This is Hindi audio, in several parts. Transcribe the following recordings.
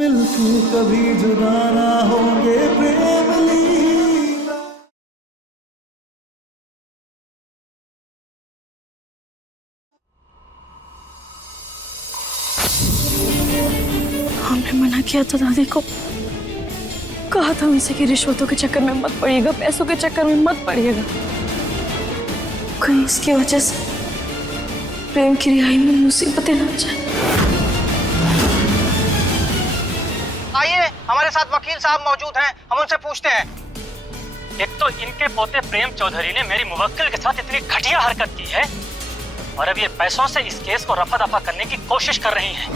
मिलके कभी जुदा ना होंगे प्रेम लीला। हमने मना किया था दादी को, कहा था उनसे कि रिश्वतों के चक्कर में मत पड़िएगा, पैसों के चक्कर में मत पड़िएगा। कहीं उसकी वजह से प्रेम की रिहाई में मुसीबतें ना आ जाए। आइए, हमारे साथ वकील साहब मौजूद हैं, हम उनसे पूछते हैं। एक तो इनके पोते प्रेम चौधरी ने मेरी मुवक्किल के साथ इतनी घटिया हरकत की है और अब ये पैसों से इस केस को रफा दफा करने की कोशिश कर रही हैं।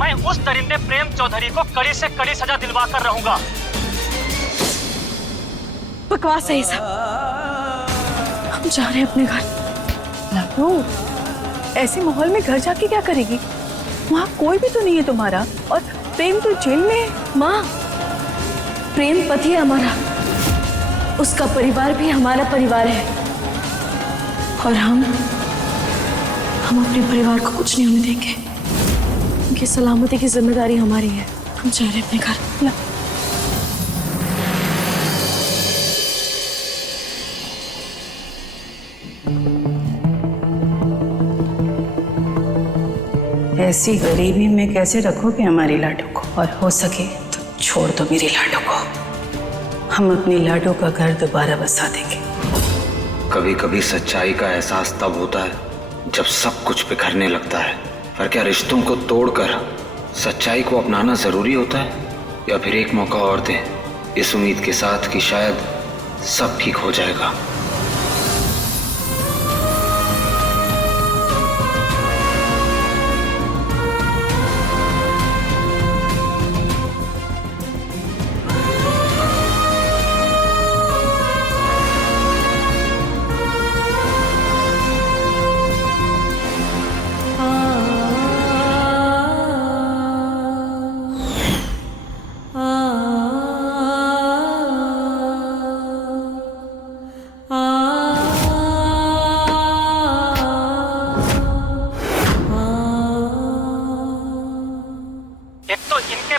मैं उस दरिंदे प्रेम चौधरी को कड़ी से कड़ी सजा दिलवा कर रहूंगा। बकवास है ये सब। हम जा रहे हैं अपने घर। लाडो, ऐसे माहौल में घर जाके क्या करेगी? वहाँ कोई भी तो नहीं है तुम्हारा, और प्रेम तो जेल में है। माँ, प्रेम पति है हमारा, उसका परिवार भी हमारा परिवार है, और हम अपने परिवार को कुछ नहीं होने देंगे। उनकी सलामती की जिम्मेदारी हमारी है। हम जा रहे हैं अपने घर। ऐसी गरीबी में कैसे रखोगे हमारी लाडो को? और हो सके तो छोड़ दो मेरी लाडो को। हम अपनी लाडो का घर दोबारा बसा देंगे। कभी कभी सच्चाई का एहसास तब होता है जब सब कुछ बिखरने लगता है। पर क्या रिश्तों को तोड़कर सच्चाई को अपनाना जरूरी होता है, या फिर एक मौका और दें इस उम्मीद के साथ कि शायद सब ठीक हो जाएगा।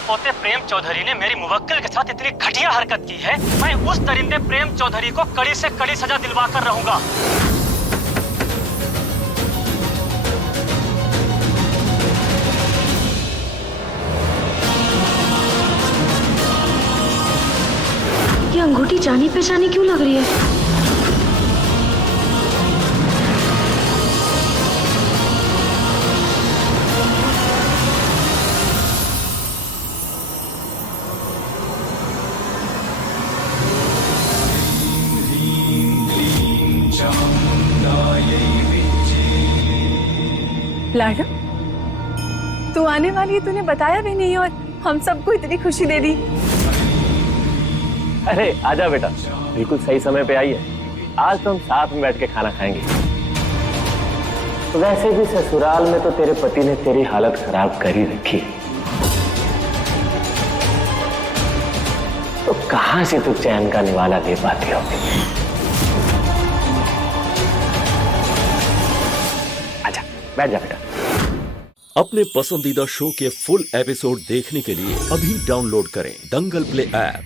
पोते प्रेम चौधरी ने मेरी मुवक्किल के साथ इतनी घटिया हरकत की है। मैं उस दरिंदे प्रेम चौधरी को कड़ी से कड़ी सजा दिलवा कर रहूंगा। ये अंगूठी जानी पहचानी क्यों लग रही है? लाडो, तू आने वाली है, तूने बताया भी नहीं और हम सबको इतनी खुशी दे दी। अरे आजा बेटा, बिल्कुल सही समय पे आई है। आज तो हम साथ में बैठ के खाना खाएंगे। तो वैसे भी ससुराल में तो तेरे पति ने तेरी हालत खराब कर ही रखी, तो कहां से तू चैन का निवाला दे पाती हो? आजा बैठ जा बेटा। अपने पसंदीदा शो के फुल एपिसोड देखने के लिए अभी डाउनलोड करें दंगल प्ले ऐप।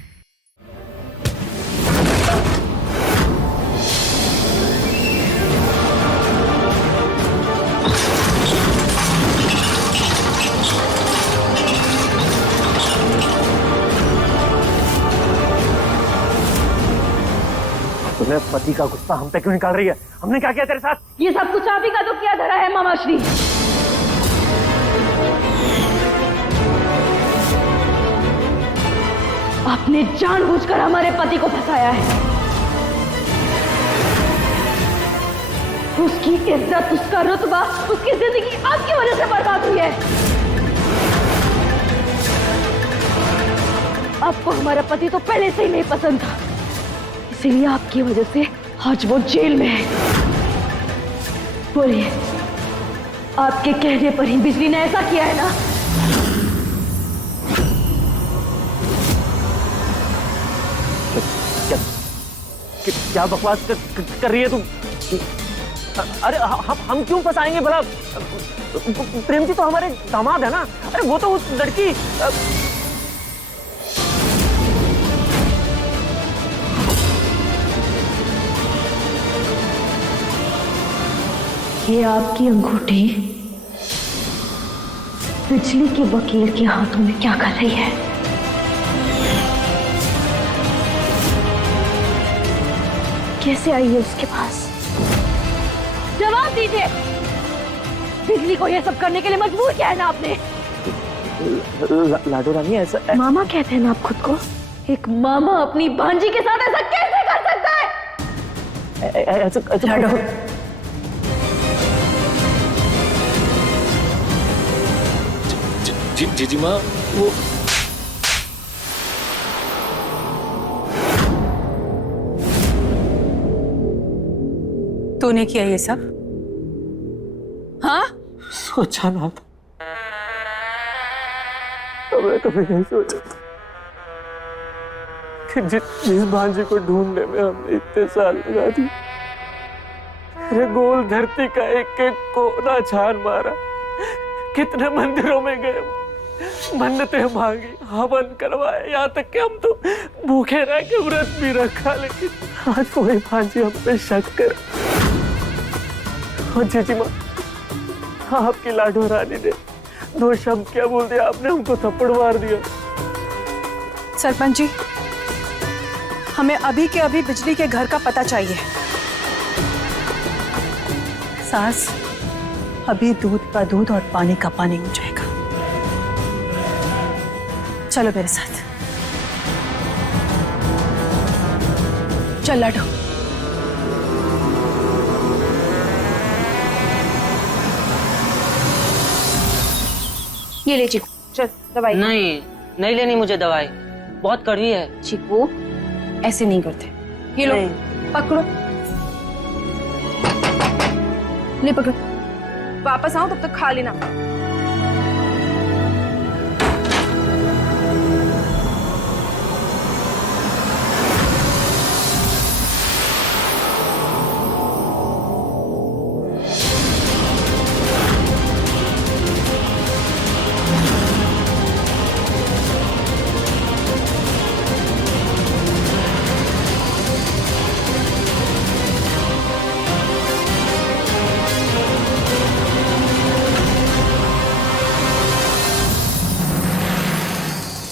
तुम्हें पति का गुस्सा हम पे क्यों निकाल रही है? हमने क्या किया तेरे साथ? ये सब कुछ आप ही का तो किया धरा है मामा श्री। आपने जानबूझकर हमारे पति को फंसाया है। उसकी इज्जत, उसका रुतबा, उसकी जिंदगी आपकी वजह से बर्बाद हुई है। आपको हमारा पति तो पहले से ही नहीं पसंद था, इसीलिए आपकी वजह से आज वो जेल में है। बोलिए, आपके कहने पर ही बिजली ने ऐसा किया है ना? क्या बकवास कर रही है तुम? अरे हम क्यों फंसाएंगे भला? प्रेम जी तो हमारे दामाद है ना। अरे वो तो उस लड़की ये आपकी अंगूठी बिजली के वकील के हाथों में क्या कर रही है? कैसे आई है उसके पास? जवाब दीजिए। बिजली को यह सब करने के लिए मजबूर किया है ना आपने? लाडो रानी ऐसा मामा कहते हैं ना आप खुद को? एक मामा अपनी भांजी के साथ ऐसा कैसे कर सकता है? ऐसा लाडो, जीजी माँ, वो तूने किया ये सब? हाँ? सोचा ना था, मैं कभी नहीं सोचा था कि जिस भांजी को ढूंढने में हमने इतने साल लगा दिए, मेरे गोल धरती का एक एक कोना छान मारा, कितने मंदिरों में गए, मन्नतें मांगी, हवन करवाए, यहाँ तक कि हम तो भूखे रह के व्रत भी रखा, लेकिन आज वही भांजी हम पे शक कर। और जीजी माँ, आपकी लाडो रानी ने 2 शब्द क्या बोल दिया, आपने हमको थप्पड़ मार दिया। सरपंच जी, हमें अभी के अभी बिजली के घर का पता चाहिए। सास, अभी दूध का दूध और पानी का पानी हो जाएगा। चलो मेरे साथ। चल लाडो। ये ले चिकू, चल दवाई। नहीं, नहीं लेनी मुझे दवाई, बहुत कड़वी है। चिकू, ऐसे नहीं करते। ये लो, पकड़ो। ले पकड़ो। वापस आओ, तब तक खा लेना।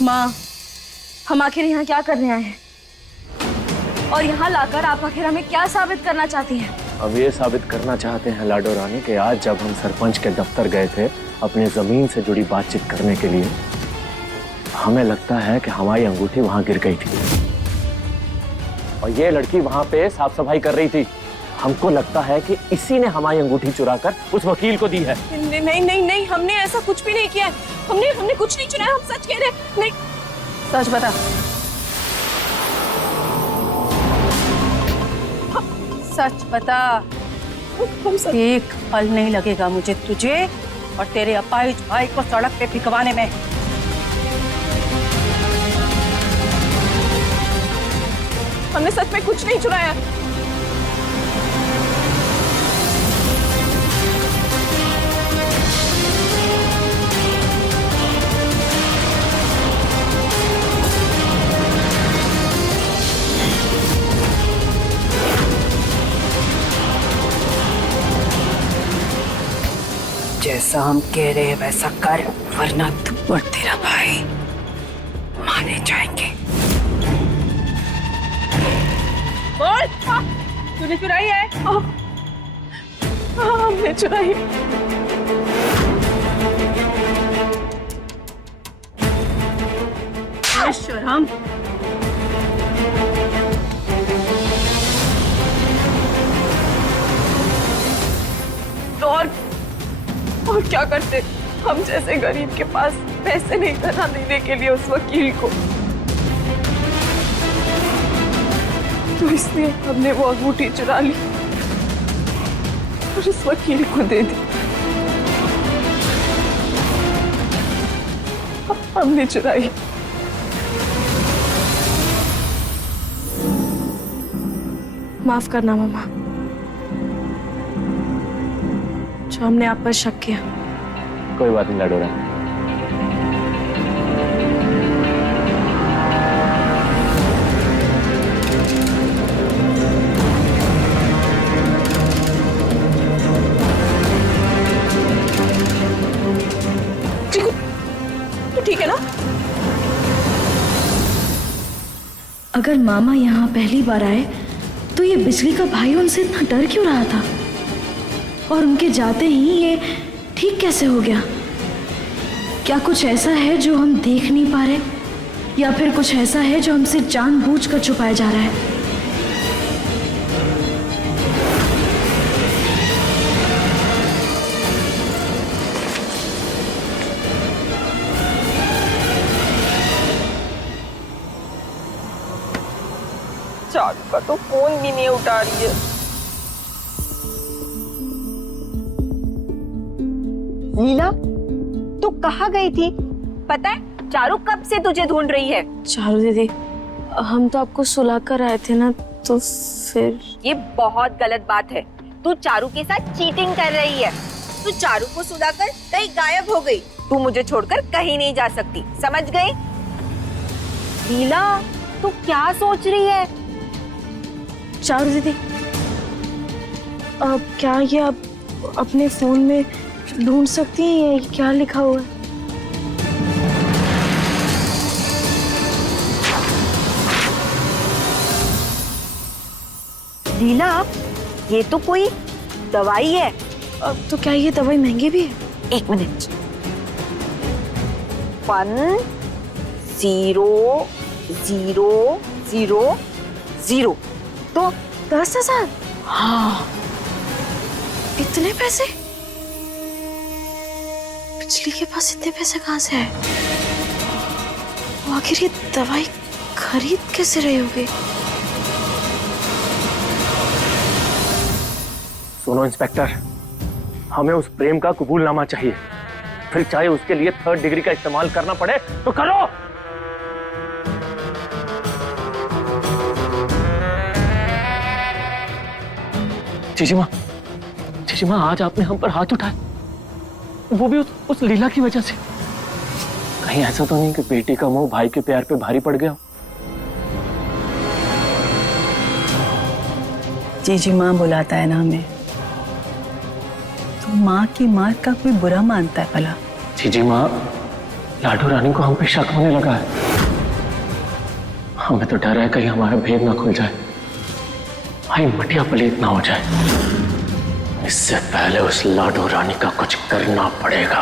माँ, हम आखिर यहाँ क्या करने आए हैं? और यहाँ लाकर आप आखिर हमें क्या साबित करना चाहती हैं? अब ये साबित करना चाहते हैं लाडो रानी कि आज जब हम सरपंच के दफ्तर गए थे अपनी जमीन से जुड़ी बातचीत करने के लिए, हमें लगता है कि हमारी अंगूठी वहां गिर गई थी और ये लड़की वहां पे साफ सफाई कर रही थी। हमको लगता है कि इसी ने हमारी अंगूठी चुराकर उस वकील को दी है। नहीं नहीं नहीं, हमने ऐसा कुछ भी नहीं किया है। हमने कुछ नहीं चुराया, हम सच कह रहे हैं। नहीं, सच बता। सच बता। एक पल नहीं लगेगा मुझे तुझे और तेरे अपाहिज भाई को सड़क पे फिकवाने में। हमने सच में कुछ नहीं चुराया। जैसा हम कह रहे हैं वैसा कर, वरना तू और तेरा भाई माने जाएंगे। बोल, तूने चुराई है? हाँ, हमने चुराई। शर्म। और क्या करते? हम जैसे गरीब के पास पैसे नहीं था ना देने के लिए उस वकील को, तो इसलिए हमने वो अंगूठी चुरा ली और उस वकील को दे दी। हमने चुराई। माफ करना मामा, जो हमने आप पर शक किया। कोई बात नहीं लाडो रानी। अगर मामा यहाँ पहली बार आए तो ये बिजली का भाई उनसे इतना डर क्यों रहा था? और उनके जाते ही ये ठीक कैसे हो गया? क्या कुछ ऐसा है जो हम देख नहीं पा रहे, या फिर कुछ ऐसा है जो हमसे जानबूझकर छुपाया जा रहा है? चारू का तो फोन भी नहीं उठा रही है। लीला, तू कहाँ गई थी? पता है चारू कब से तुझे ढूंढ रही है। चारू दीदी, हम तो आपको सुला कर आए थे ना, तो फिर ये बहुत गलत बात है। तू चारू के साथ चीटिंग कर रही है। तू चारू को सुलाकर कहीं गायब हो गई। तू मुझे छोड़कर कहीं नहीं जा सकती, समझ गई? लीला, तू क्या सोच रही है? चारू दीदी, अब क्या ये आप अपने फोन में ढूंढ सकती हैं ये क्या लिखा हुआ है? लीला, ये तो कोई दवाई है। अब तो क्या ये दवाई महंगी भी है? 1 मिनट। 1 0 0 0 0 तो 10,000? हाँ, इतने पैसे? बिजली के पास इतने पैसे कहाँ से है? वो आखिर ये दवाई खरीद कैसे रहे होगे? सुनो इंस्पेक्टर, हमें उस प्रेम का कबूलनामा चाहिए, फिर चाहे उसके लिए 3rd डिग्री का इस्तेमाल करना पड़े तो करो। जीजी माँ, आज आपने हम पर हाथ उठाए, वो भी उस लीला की वजह से। कहीं ऐसा तो नहीं कि बेटी का मुंह भाई के प्यार पे भारी पड़ गया? जीजी माँ बुलाता है ना हमें, तो माँ की मार का कोई बुरा मानता है भला? जीजी माँ, लाडू रानी को हम पे शक होने लगा है। हमें तो डर है कहीं हमारा भेद ना खुल जाए, भाई मटिया पलीत ना हो जाए। इससे पहले उस लाडू रानी का कुछ करना पड़ेगा।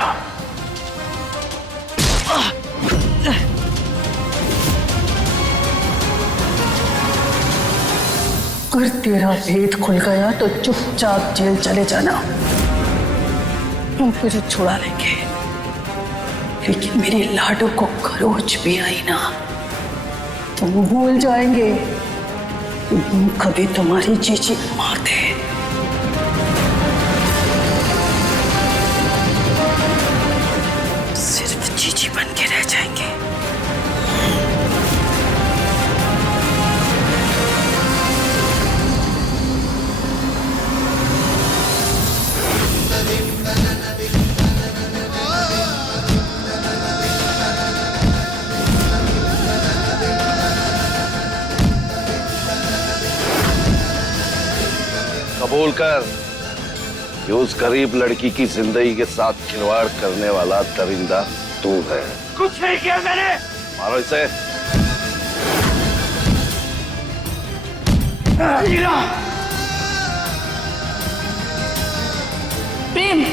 अगर तेरा भेद खुल गया तो चुपचाप जेल चले जाना, हम तुझे छुड़ा लेंगे। लेकिन मेरे लाडू को खरोच भी आई ना, तो वो भूल जाएंगे कभी तुम्हारी जीजी माँ थे। सिर्फ जीजी बन के रह जाएंगे। कबूल कर कि उस गरीब लड़की की जिंदगी के साथ खिलवाड़ करने वाला दरिंदा तू है। कुछ नहीं किया मैंने। मारो इसे। प्रेम,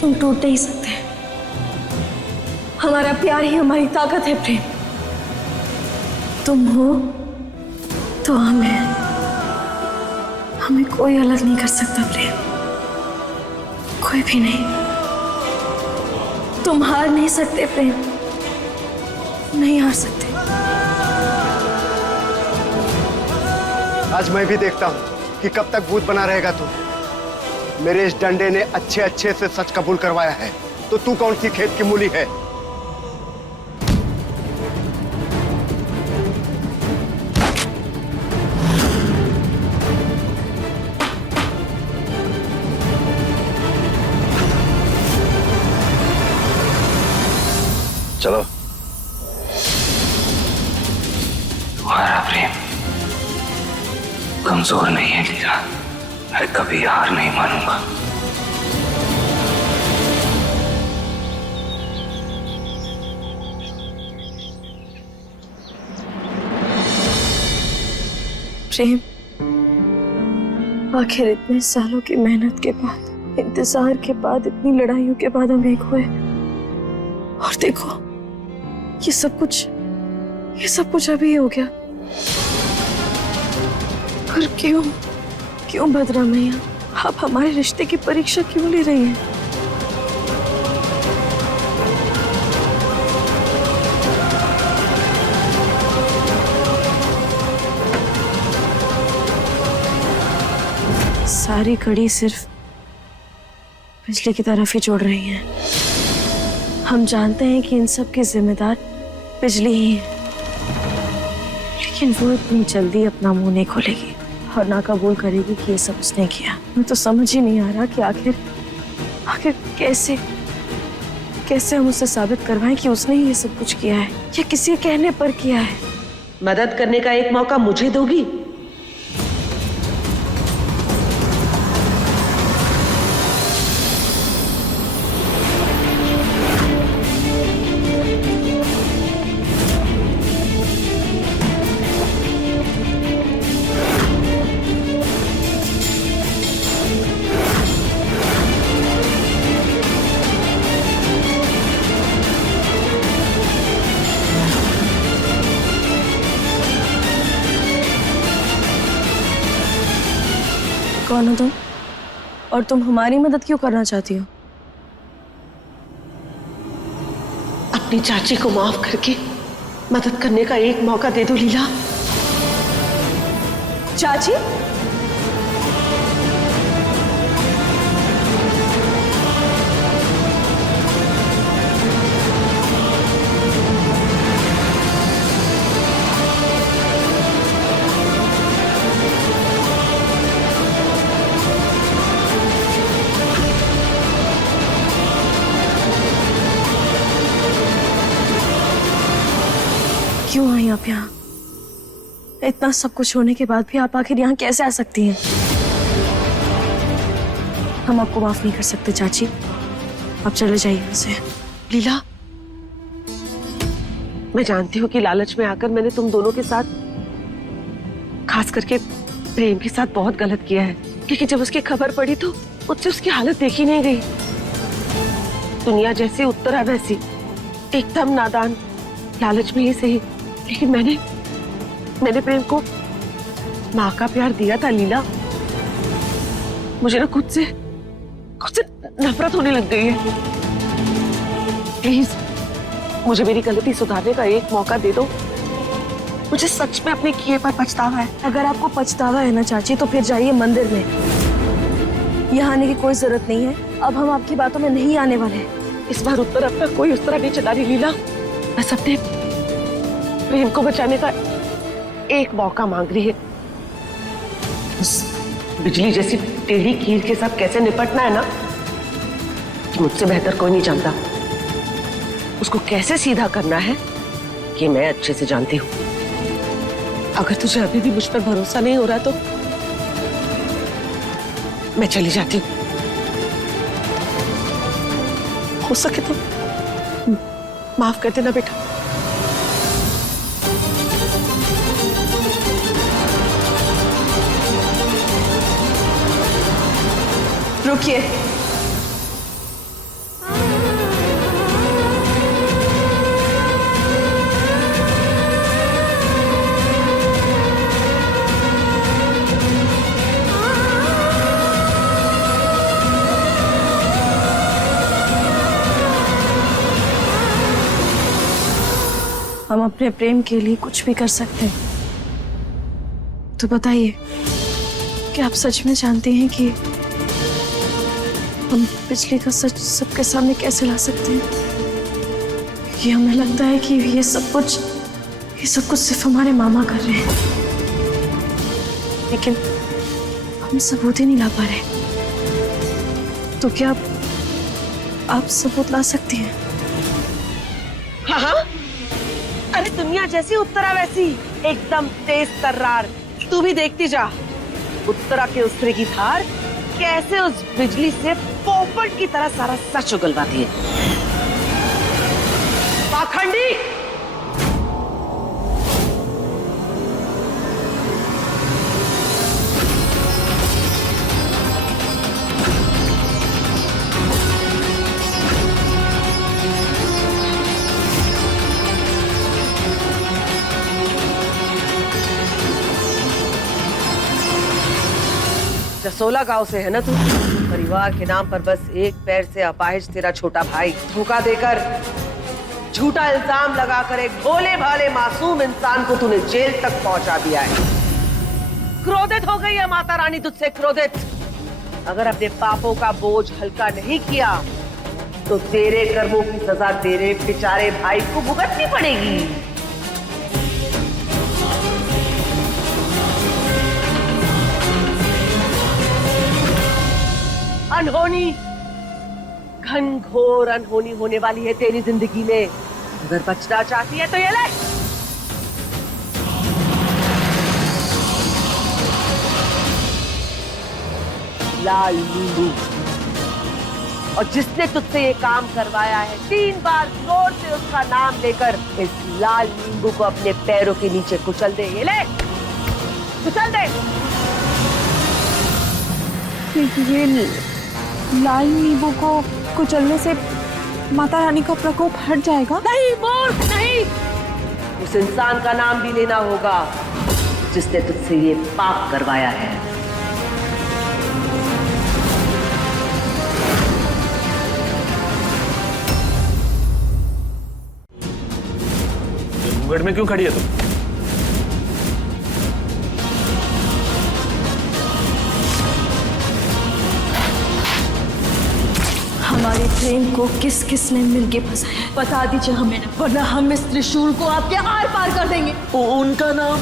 तुम टूट नहीं सकते। हमारा प्यार ही हमारी ताकत है प्रेम। तुम हो तो हमें कोई अलग नहीं कर सकता प्रेम, कोई भी नहीं। तुम हार नहीं सकते प्रेम, नहीं हार सकते। आज मैं भी देखता हूँ कि कब तक भूत बना रहेगा तू। मेरे इस डंडे ने अच्छे अच्छे से सच कबूल करवाया है, तो तू कौन सी खेत की मूली है? चलो। तुम्हारा प्रेम कमजोर नहीं है लीला, मैं कभी हार नहीं मानूंगा। प्रेम, आखिर इतने सालों की मेहनत के बाद, इंतजार के बाद, इतनी लड़ाइयों के बाद हम एक हुए। और देखो, ये सब कुछ अभी हो गया। पर क्यों भद्रा मैया, आप हमारे रिश्ते की परीक्षा क्यों ले रही हैं? सारी कड़ी सिर्फ बिजली की तरफ ही जोड़ रही हैं। हम जानते हैं कि इन सब की जिम्मेदार बिजली ही है, लेकिन वो इतनी जल्दी अपना मुंह नहीं खोलेगी और ना कबूल करेगी कि ये सब उसने किया। मुझे तो समझ ही नहीं आ रहा कि आखिर कैसे हम उसे साबित करवाएं कि उसने ही ये सब कुछ किया है या किसी के कहने पर किया है। मदद करने का एक मौका मुझे दोगी? कौन हो तुम? और तुम हमारी मदद क्यों करना चाहती हो? अपनी चाची को माफ करके मदद करने का एक मौका दे दो लीला। चाची? क्यों आई आप यहाँ? इतना सब कुछ होने के बाद भी आप आखिर यहाँ कैसे आ सकती हैं? हम आपको माफ नहीं कर सकते चाची, आप चले जाइए यहाँ से। लीला, मैं जानती हूँ कि लालच में आकर मैंने तुम दोनों के साथ, खास करके प्रेम के साथ बहुत गलत किया है, लेकिन जब उसकी खबर पड़ी तो मुझसे उसकी हालत देखी नहीं गई। दुनिया जैसी उत्तरा वैसी, एकदम नादान, लालच में ही सही, लेकिन मैंने प्रेम को माँ का प्यार दिया था लीला। मुझे ना खुद से नफरत होने लग गई है। प्लीज मुझे मेरी गलती सुधारने का एक मौका दे दो। मुझे सच में अपने किए पर पछतावा है। अगर आपको पछतावा है ना चाची, तो फिर जाइए मंदिर में। यहाँ आने की कोई जरूरत नहीं है। अब हम आपकी बातों में नहीं आने वाले। इस बार उत्तर अपना कोई उस तरह नहीं चला रही लीला। बस अपने प्रेम को बचाने का एक मौका मांग रही है। उस बिजली जैसी टेढ़ी कील के साथ कैसे निपटना है ना, मुझसे बेहतर कोई नहीं जानता। उसको कैसे सीधा करना है ये मैं अच्छे से जानती हूँ। अगर तुझे अभी भी मुझ पर भरोसा नहीं हो रहा तो मैं चली जाती हूँ। हो सके तो माफ कर देना बेटा। रुकिए। हम अपने प्रेम के लिए कुछ भी कर सकते हैं। तो बताइए, क्या आप सच में जानते हैं कि हम बिजली का सच सबके सामने कैसे ला सकते हैं? कि हमें लगता है कि ये सब कुछ सिर्फ हमारे मामा कर रहे हैं, लेकिन हम सबूत ही नहीं ला पा रहे। तो क्या आप सबूत ला सकती हैं? हाँ, अरे दुनिया जैसी उत्तरा वैसी, एकदम तेज तर्रार। तू भी देखती जा, उत्तरा के उस्तरे की धार कैसे उस बिजली से पोपट की तरह सारा सच उगलवाती है। पाखंडी! कसोला गांव से है ना तू? परिवार के नाम पर बस एक पैर से अपाहिज तेरा छोटा भाई धोखा देकर, झूठा इल्जाम लगाकर एक भोले भाले मासूम इंसान को तूने जेल तक पहुंचा दिया है। क्रोधित हो गई है माता रानी तुझसे, क्रोधित। अगर अपने पापों का बोझ हल्का नहीं किया तो तेरे कर्मों की सजा तेरे बेचारे भाई को भुगतनी पड़ेगी। अनहोनी, घनघोर अनहोनी होने वाली है तेरी जिंदगी में। अगर बचना चाहती है तो ये ले, लाल नींबू। और जिसने तुझसे ये काम करवाया है 3 बार जोर से उसका नाम लेकर इस लाल नींबू को अपने पैरों के नीचे कुचल दे। ये ले, कुचल दे। ये लाल नींबू को कुचलने से माता रानी का प्रकोप हट जाएगा? नहीं मूर्ख, नहीं। उस इंसान का नाम भी लेना होगा जिसने तुझसे ये पाप करवाया है। घूंघट में क्यों खड़ी है तुम? हमारे प्रेम को किस किस ने मिलके फंसाया है? बता दीजिए हमें ना, वरना हम इस त्रिशूल को आपके आर पार कर देंगे। उनका नाम